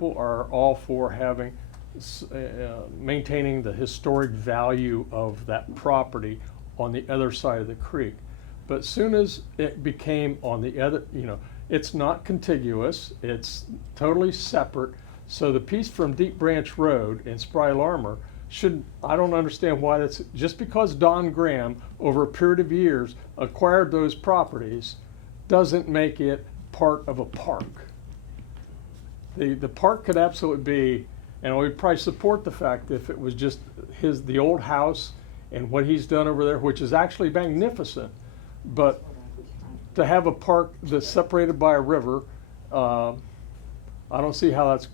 people are all for having, maintaining the historic value of that property on the other side of the creek. But soon as it became on the other, it's not contiguous, it's totally separate. So the piece from Deep Branch Road in Spry Larmer I don't understand why that's, just because Don Graham, over a period of years, acquired those properties, doesn't make it part of a park. The park could absolutely be, and we'd probably support the fact if it was just the old house and what he's done over there, which is actually magnificent. But to have a park that's separated by a river, I don't see how that's,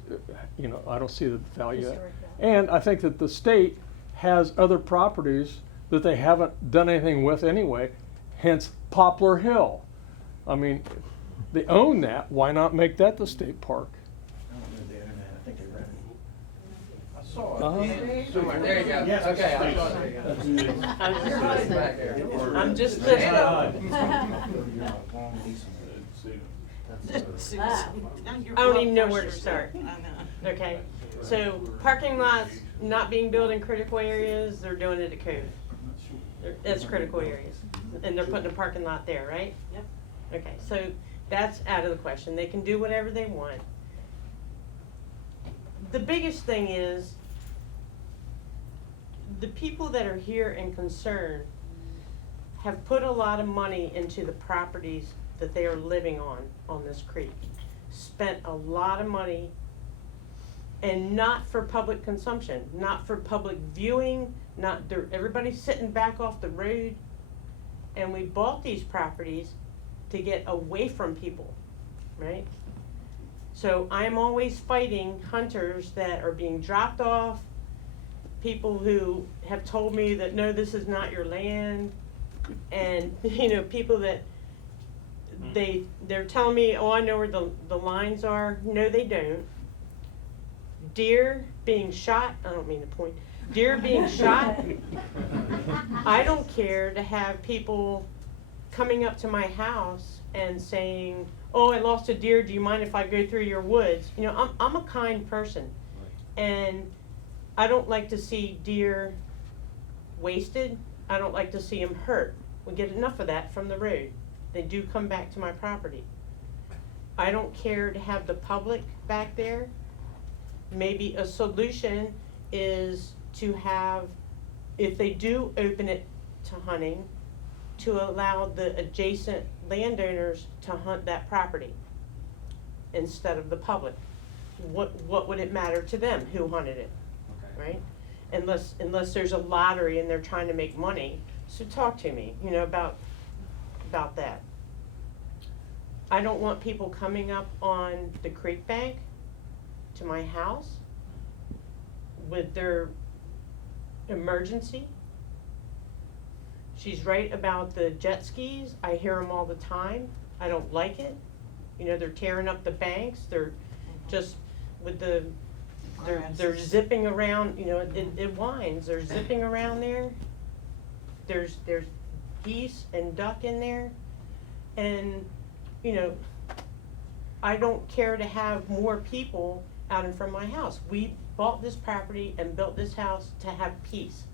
I don't see the value of that. And I think that the state has other properties that they haven't done anything with anyway, hence Poplar Hill. I mean, they own that, why not make that the state park? I don't know the internet, I think they read it. I saw Uh-huh. it. Somewhere. There you go. Yes, Okay, I it's saw state. it. That's it. It's back there. I'm just I don't even know where to start. Okay, so parking lots not being built in critical areas, they're doing it at Cove. It's critical areas, and they're putting a parking lot there, right? Yep. Okay, so that's out of the question. They can do whatever they want. The biggest thing is the people that are here and concerned have put a lot of money into the properties that they are living on this creek. Spent a lot of money, and not for public consumption, not for public viewing, everybody's sitting back off the road. And we bought these properties to get away from people, right? So I'm always fighting hunters that are being dropped off, people who have told me that, no, this is not your land, and, people that they're telling me, oh, I know where the lines are. No, they don't. Deer being shot, I don't mean to point, deer being shot. I don't care to have people coming up to my house and saying, oh, I lost a deer, do you mind if I go through your woods? I'm a kind person, and I don't like to see deer wasted. I don't like to see them hurt. We get enough of that from the road. They do come back to my property. I don't care to have the public back there. Maybe a solution is to have, if they do open it to hunting, to allow the adjacent landowners to hunt that property instead of the public. What would it matter to them who hunted it, right? Unless there's a lottery and they're trying to make money. So talk to me, about that. I don't want people coming up on the creek bank to my house with their emergency. She's right about the jet skis. I hear them all the time. I don't like it. They're tearing up the banks. They're just with they're zipping around, it winds. They're zipping around there. There's geese and duck in there. And, I don't care to have more people out in front of my house. We bought this property and built this house to have peace.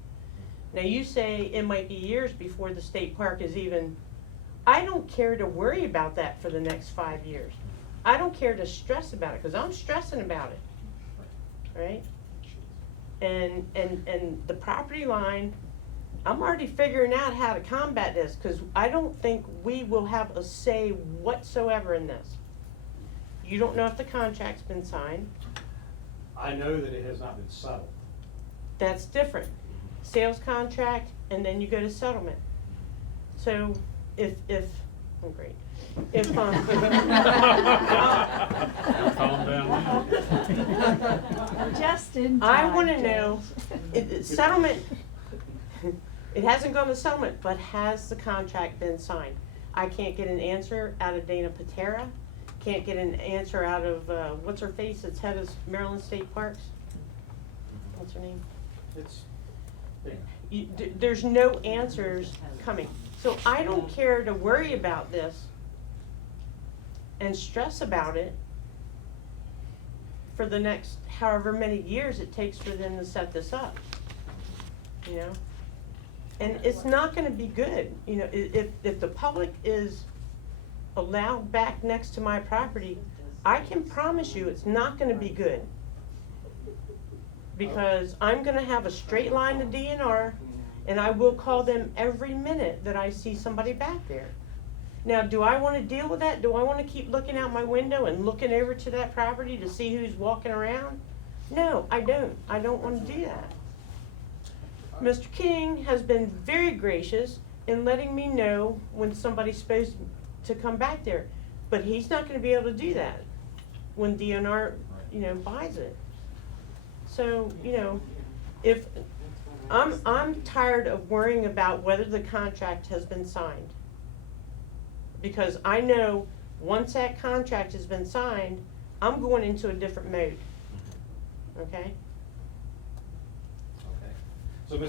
Now you say it might be years before the state park is even, I don't care to worry about that for the next 5 years. I don't care to stress about it, because I'm stressing about it, right? And the property line, I'm already figuring out how to combat this, because I don't think we will have a say whatsoever in this. You don't know if the contract's been signed. I know that it has not been settled. That's different. Sales contract, and then you go to settlement. So if oh great. If Calm down. Just in time. I want to know, settlement, it hasn't gone to settlement, but has the contract been signed? I can't get an answer out of Dana Patera. Can't get an answer out of, what's her face, that's head of Maryland State Parks? What's her name? It's, There's no answers coming. So I don't care to worry about this and stress about it for the next however many years it takes for them to set this up, you know? And it's not gonna be good, you know, if the public is allowed back next to my property, I can promise you it's not gonna be good. Because I'm gonna have a straight line to DNR, and I will call them every minute that I see somebody back there. Now, do I wanna deal with that? Do I wanna keep looking out my window and looking over to that property to see who's walking around? No, I don't. I don't wanna do that. Mr. King has been very gracious in letting me know when somebody's supposed to come back there. But he's not gonna be able to do that when DNR, you know, buys it. So, you know, if, I'm tired of worrying about whether the contract has been signed. Because I know, once that contract has been signed, I'm going into a different mode. Okay? Okay. So, Mrs.